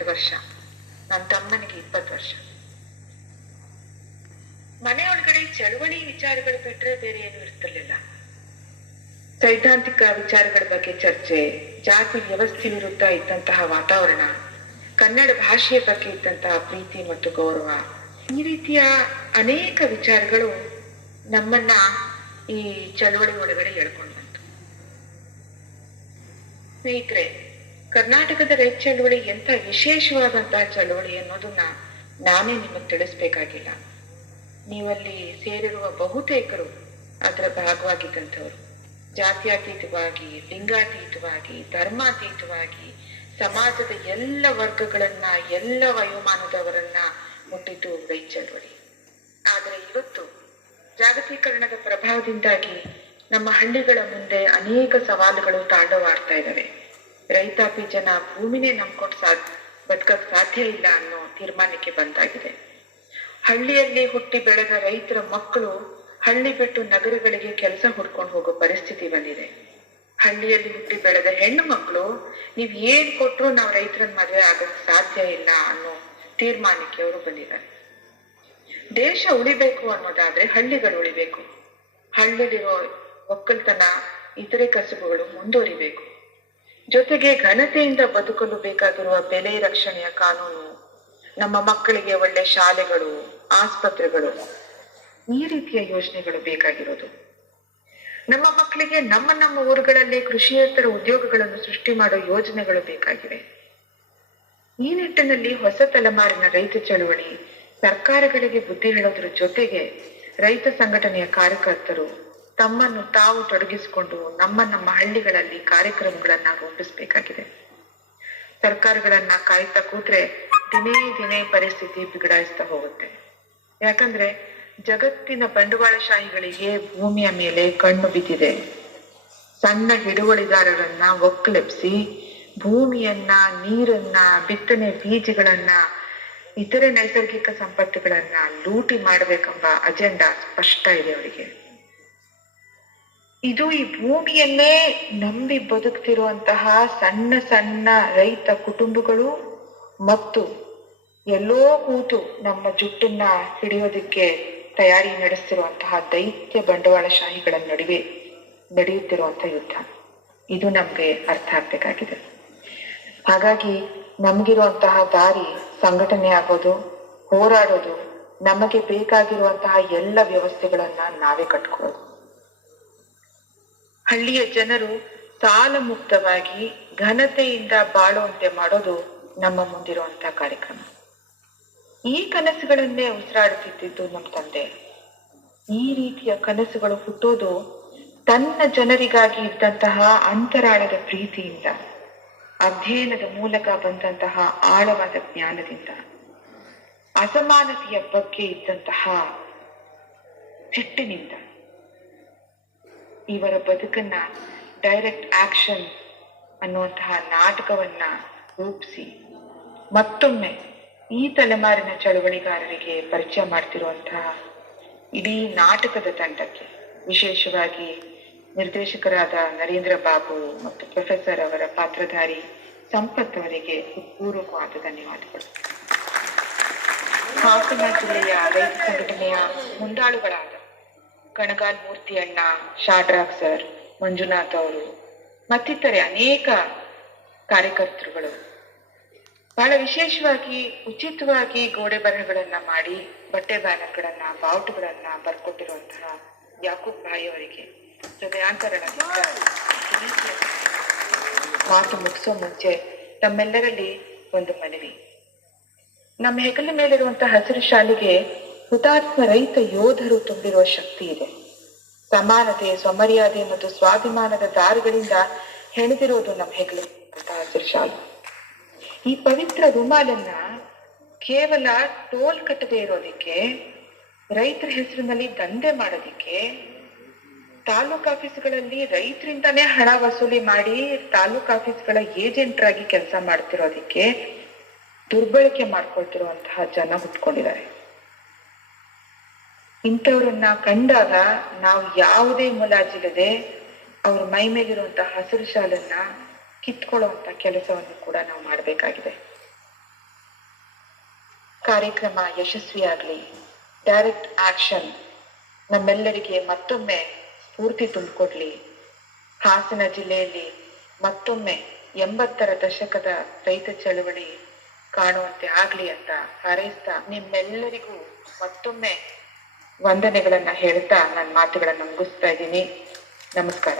ಹನ್ನೆರಡು ವರ್ಷ. ನನ್ನ ತಮ್ಮನಿಗೆ ಇಪ್ಪತ್ತು ವರ್ಷ. ಮನೆಯೊಳಗಡೆ ಚಳವಳಿ ವಿಚಾರಗಳು ಬಿಟ್ಟರೆ ಬೇರೆ ಏನು ಇರ್ತಿರ್ಲಿಲ್ಲ. ಸೈದ್ಧಾಂತಿಕ ವಿಚಾರಗಳ ಬಗ್ಗೆ ಚರ್ಚೆ, ಜಾತಿ ವ್ಯವಸ್ಥೆ ವಿರುದ್ಧ ಇದ್ದಂತಹ ವಾತಾವರಣ, ಕನ್ನಡ ಭಾಷೆಯ ಬಗ್ಗೆ ಇದ್ದಂತಹ ಪ್ರೀತಿ ಮತ್ತು ಗೌರವ, ಈ ರೀತಿಯ ಅನೇಕ ವಿಚಾರಗಳು ನಮ್ಮನ್ನ ಈ ಚಳವಳಿ ಒಳಗಡೆ ಹೇಳ್ಕೊಂಡು ಬಂತು. ಸ್ನೇಹಿತರೆ ಕರ್ನಾಟಕದ ರೈತ ಚಳವಳಿ ಎಂತ ವಿಶೇಷವಾದಂತಹ ಚಳವಳಿ ಅನ್ನೋದನ್ನ ನಾನೇ ನಿಮಗೆ ತಿಳಿಸ್ಬೇಕಾಗಿಲ್ಲ. ನೀವಲ್ಲಿ ಸೇರಿರುವ ಬಹುತೇಕರು ಅದರ ಭಾಗವಾಗಿದ್ದಂಥವ್ರು. ಜಾತ್ಯಾತೀತವಾಗಿ, ಲಿಂಗಾತೀತವಾಗಿ, ಧರ್ಮಾತೀತವಾಗಿ, ಸಮಾಜದ ಎಲ್ಲ ವರ್ಗಗಳನ್ನ, ಎಲ್ಲ ವಯೋಮಾನದವರನ್ನ ಮುಟ್ಟಿದ್ದು ರೈತ ಚಳವಳಿ. ಆದರೆ ಇವತ್ತು ಜಾಗತೀಕರಣದ ಪ್ರಭಾವದಿಂದಾಗಿ ನಮ್ಮ ಹಳ್ಳಿಗಳ ಮುಂದೆ ಅನೇಕ ಸವಾಲುಗಳು ತಾಂಡವಾಡ್ತಾ ಇದ್ದಾವೆ. ರೈತಾಪಿ ಜನ ಭೂಮಿನೇ ನಂಬ್ಕೊಂಡು ಸಾ ಬದುಕಕ್ ಸಾಧ್ಯ ಇಲ್ಲ ಅನ್ನೋ ತೀರ್ಮಾನಕ್ಕೆ ಬಂದಾಗಿದೆ. ಹಳ್ಳಿಯಲ್ಲಿ ಹುಟ್ಟಿ ಬೆಳೆದ ರೈತರ ಮಕ್ಕಳು ಹಳ್ಳಿ ಬಿಟ್ಟು ನಗರಗಳಿಗೆ ಕೆಲಸ ಹುಡ್ಕೊಂಡು ಹೋಗೋ ಪರಿಸ್ಥಿತಿ ಬಂದಿದೆ. ಹಳ್ಳಿಯಲ್ಲಿ ಹುಟ್ಟಿ ಬೆಳೆದ ಹೆಣ್ಣು ಮಕ್ಕಳು ನೀವ್ ಏನ್ ಕೊಟ್ಟರು ನಾವು ರೈತರನ್ನ ಮದುವೆ ಆಗಕ್ ಸಾಧ್ಯ ಇಲ್ಲ ಅನ್ನೋ ತೀರ್ಮಾನಕ್ಕೆ ಅವರು ಬಂದಿದ್ದಾರೆ. ದೇಶ ಉಳಿಬೇಕು ಅನ್ನೋದಾದ್ರೆ ಹಳ್ಳಿಗಳು ಉಳಿಬೇಕು. ಹಳ್ಳಿಲಿರೋ ಒಕ್ಕಲ್ತನ, ಇತರೆ ಕಸುಬುಗಳು ಮುಂದುವರಿಬೇಕು. ಜೊತೆಗೆ ಘನತೆಯಿಂದ ಬದುಕಲು ಬೇಕಾಗಿರುವ ಬೆಲೆ ರಕ್ಷಣೆಯ ಕಾನೂನು, ನಮ್ಮ ಮಕ್ಕಳಿಗೆ ಒಳ್ಳೆ ಶಾಲೆಗಳು, ಆಸ್ಪತ್ರೆಗಳು, ಈ ರೀತಿಯ ಯೋಜನೆಗಳು ಬೇಕಾಗಿರೋದು. ನಮ್ಮ ಮಕ್ಕಳಿಗೆ ನಮ್ಮ ನಮ್ಮ ಊರುಗಳಲ್ಲೇ ಕೃಷಿಯೇತರ ಉದ್ಯೋಗಗಳನ್ನು ಸೃಷ್ಟಿ ಮಾಡೋ ಯೋಜನೆಗಳು ಬೇಕಾಗಿವೆ. ಈ ನಿಟ್ಟಿನಲ್ಲಿ ಹೊಸ ತಲೆಮಾರಿನ ರೈತ ಚಳುವಳಿ ಸರ್ಕಾರಗಳಿಗೆ ಬುದ್ಧಿ ಹೇಳೋದ್ರ ಜೊತೆಗೆ ರೈತ ಸಂಘಟನೆಯ ಕಾರ್ಯಕರ್ತರು ತಮ್ಮನ್ನು ತಾವು ತೊಡಗಿಸಿಕೊಂಡು ನಮ್ಮ ನಮ್ಮ ಹಳ್ಳಿಗಳಲ್ಲಿ ಕಾರ್ಯಕ್ರಮಗಳನ್ನ ರೂಪಿಸಬೇಕಾಗಿದೆ. ಸರ್ಕಾರಗಳನ್ನ ಕಾಯ್ತಾ ಕೂತ್ರೆ ದಿನೇ ದಿನೇ ಪರಿಸ್ಥಿತಿ ಬಿಗಡಾಯಿಸ್ತಾ ಹೋಗುತ್ತೆ. ಯಾಕಂದ್ರೆ ಜಗತ್ತಿನ ಬಂಡವಾಳಶಾಹಿಗಳಿಗೆ ಭೂಮಿಯ ಮೇಲೆ ಕಣ್ಣು ಬಿದ್ದಿದೆ. ಸಣ್ಣ ಹಿಡುವಳಿದಾರರನ್ನ ಒಕ್ಕಲೆಬ್ಸಿ ಭೂಮಿಯನ್ನ, ನೀರನ್ನ, ಬಿತ್ತನೆ ಬೀಜಗಳನ್ನ, ಇತರೆ ನೈಸರ್ಗಿಕ ಸಂಪತ್ತುಗಳನ್ನ ಲೂಟಿ ಮಾಡಬೇಕೆಂಬ ಅಜೆಂಡಾ ಸ್ಪಷ್ಟ ಇದೆ ಅವರಿಗೆ. ಇದು ಈ ಭೂಮಿಯನ್ನೇ ನಂಬಿ ಬದುಕ್ತಿರುವಂತಹ ಸಣ್ಣ ಸಣ್ಣ ರೈತ ಕುಟುಂಬಗಳು ಮತ್ತು ಎಲ್ಲೋ ಕೂತು ನಮ್ಮ ಜುಟ್ಟನ್ನ ಹಿಡಿಯೋದಕ್ಕೆ ತಯಾರಿ ನಡೆಸ್ತಿರುವಂತಹ ದೈತ್ಯ ಬಂಡವಾಳಶಾಹಿಗಳ ನಡುವೆ ನಡೆಯುತ್ತಿರುವಂತ ಯುದ್ಧ. ಇದು ನಮ್ಗೆ ಅರ್ಥ ಆಗ್ಬೇಕಾಗಿದೆ. ಹಾಗಾಗಿ ನಮ್ಗಿರುವಂತಹ ದಾರಿ ಸಂಘಟನೆ ಆಗೋದು, ಹೋರಾಡೋದು, ನಮಗೆ ಬೇಕಾಗಿರುವಂತಹ ಎಲ್ಲ ವ್ಯವಸ್ಥೆಗಳನ್ನ ನಾವೇ ಕಟ್ಕೊಳ್ಳೋದು ಹಳ್ಳಿಯ ಜನರು ಸಾಲ ಮುಕ್ತವಾಗಿ ಘನತೆಯಿಂದ ಬಾಳುವಂತೆ ಮಾಡೋದು ನಮ್ಮ ಮುಂದಿರುವಂತ ಕಾರ್ಯಕ್ರಮ. ಈ ಕನಸುಗಳನ್ನೇ ಉಸಿರಾಡುತ್ತಿದ್ದು ನಮ್ಮ ತಂದೆ. ಈ ರೀತಿಯ ಕನಸುಗಳು ಹುಟ್ಟೋದು ತನ್ನ ಜನರಿಗಾಗಿ ಇದ್ದಂತಹ ಅಂತರಾಳದ ಪ್ರೀತಿಯಿಂದ, ಅಧ್ಯಯನದ ಮೂಲಕ ಬಂದಂತಹ ಆಳವಾದ ಜ್ಞಾನದಿಂದ, ಅಸಮಾನತೆಯ ಬಗ್ಗೆ ಇದ್ದಂತಹ ಸಿಟ್ಟಿನಿಂದ ಇವರ ಬದುಕನ್ನ ಡೈರೆಕ್ಟ್ ಆಕ್ಷನ್ ಅನ್ನುವಂತಹ ನಾಟಕವನ್ನ ರೂಪಿಸಿ ಮತ್ತೊಮ್ಮೆ ಈ ತಲೆಮಾರಿನ ಚಳವಳಿಗಾರರಿಗೆ ಪರಿಚಯ ಮಾಡ್ತಿರುವಂತಹ ಇಡೀ ನಾಟಕದ ತಂಡಕ್ಕೆ, ವಿಶೇಷವಾಗಿ ನಿರ್ದೇಶಕರಾದ ನರೇಂದ್ರ ಬಾಬು ಮತ್ತು ಪ್ರೊಫೆಸರ್ ಅವರ ಪಾತ್ರಧಾರಿ ಸಂಪತ್ ಅವರಿಗೆ ಪೂರ್ವಕವಾದ ಧನ್ಯವಾದಗಳು. ಹಾಸನ ಜಿಲ್ಲೆಯ ರೈತ ಸಂಘಟನೆಯ ಮುಂದಾಳುಗಳಾದ ಕಣಗಾಲ್ ಮೂರ್ತಿ ಅಣ್ಣ ಶಾಡ್ರಾಕ್ ಸರ್, ಮಂಜುನಾಥ್ ಅವರು, ಮತ್ತಿತರೆ ಅನೇಕ ಕಾರ್ಯಕರ್ತರುಗಳು. ಬಹಳ ವಿಶೇಷವಾಗಿ, ಉಚಿತವಾಗಿ ಗೋಡೆ ಬರಹಗಳನ್ನ ಮಾಡಿ ಬಟ್ಟೆ ಬ್ಯಾನರ್ಗಳನ್ನ ಬಾವುಟಗಳನ್ನ ಬರ್ಕೊಟ್ಟಿರುವಂತಹ ಯಾಕೂಬ್ ಭಾಯಿ ಅವರಿಗೆ ಹೃದಯಾಂತರಣ ಮಾತು ಮುಗಿಸೋ ಮುಂಚೆ ತಮ್ಮೆಲ್ಲರಲ್ಲಿ ಒಂದು ಮನವಿ. ನಮ್ಮ ಹೆಗಲ ಮೇಲಿರುವಂತಹ ಹಸಿರು ಶಾಲೆಗೆ ಹುತಾತ್ಮ ರೈತ ಯೋಧರು ತುಂಬಿರುವ ಶಕ್ತಿ ಇದೆ. ಸಮಾನತೆ, ಸ್ವಮರ್ಯಾದೆ ಮತ್ತು ಸ್ವಾಭಿಮಾನದ ದಾರಿಗಳಿಂದ ಹೆಣೆದಿರೋದು ನಮ್ಮ ಹೆಗಲು ಶಾಲು ಈ ಪವಿತ್ರ ರುಮಾಲನ್ನ ಕೇವಲ ಟೋಲ್ ಕಟ್ಟದೆ ಇರೋದಿಕ್ಕೆ, ರೈತರ ಹೆಸರಿನಲ್ಲಿ ದಂಧೆ ಮಾಡೋದಿಕ್ಕೆ, ತಾಲೂಕ್ ಆಫೀಸ್ಗಳಲ್ಲಿ ರೈತರಿಂದಾನೇ ಹಣ ವಸೂಲಿ ಮಾಡಿ ತಾಲೂಕ್ ಆಫೀಸ್ಗಳ ಏಜೆಂಟ್ರಾಗಿ ಕೆಲಸ ಮಾಡ್ತಿರೋದಿಕ್ಕೆ ದುರ್ಬಳಕೆ ಮಾಡ್ಕೊಳ್ತಿರುವಂತಹ ಜನ ಹುಟ್ಕೊಂಡಿದ್ದಾರೆ. ಇಂಥವ್ರನ್ನ ಕಂಡಾಗ ನಾವು ಯಾವುದೇ ಮುಲಾಜಿಲ್ಲದೆ ಅವ್ರ ಮೈ ಮೇಲಿರುವಂತಹ ಹಸಿರು ಶಾಲನ್ನ ಕಿತ್ಕೊಳ್ಳುವಂತ ಕೆಲಸವನ್ನು ಕೂಡ ನಾವು ಮಾಡಬೇಕಾಗಿದೆ. ಕಾರ್ಯಕ್ರಮ ಯಶಸ್ವಿಯಾಗಲಿ ಡೈರೆಕ್ಟ್ ಆಕ್ಷನ್ ನಮ್ಮೆಲ್ಲರಿಗೆ ಮತ್ತೊಮ್ಮೆ ಸ್ಫೂರ್ತಿ ತುಂಬಿಕೊಡ್ಲಿ. ಹಾಸನ ಜಿಲ್ಲೆಯಲ್ಲಿ ಮತ್ತೊಮ್ಮೆ ಎಂಬತ್ತರ ದಶಕದ ರೈತ ಚಳವಳಿ ಕಾಣುವಂತೆ ಆಗ್ಲಿ ಅಂತ ಹಾರೈಸ್ತಾ ನಿಮ್ಮೆಲ್ಲರಿಗೂ ಮತ್ತೊಮ್ಮೆ ವಂದನೆಗಳನ್ನ ಹೇಳ್ತಾ ನನ್ನ ಮಾತುಗಳನ್ನ ಮುಗಿಸ್ತಾ ಇದ್ದೀನಿ. ನಮಸ್ಕಾರ.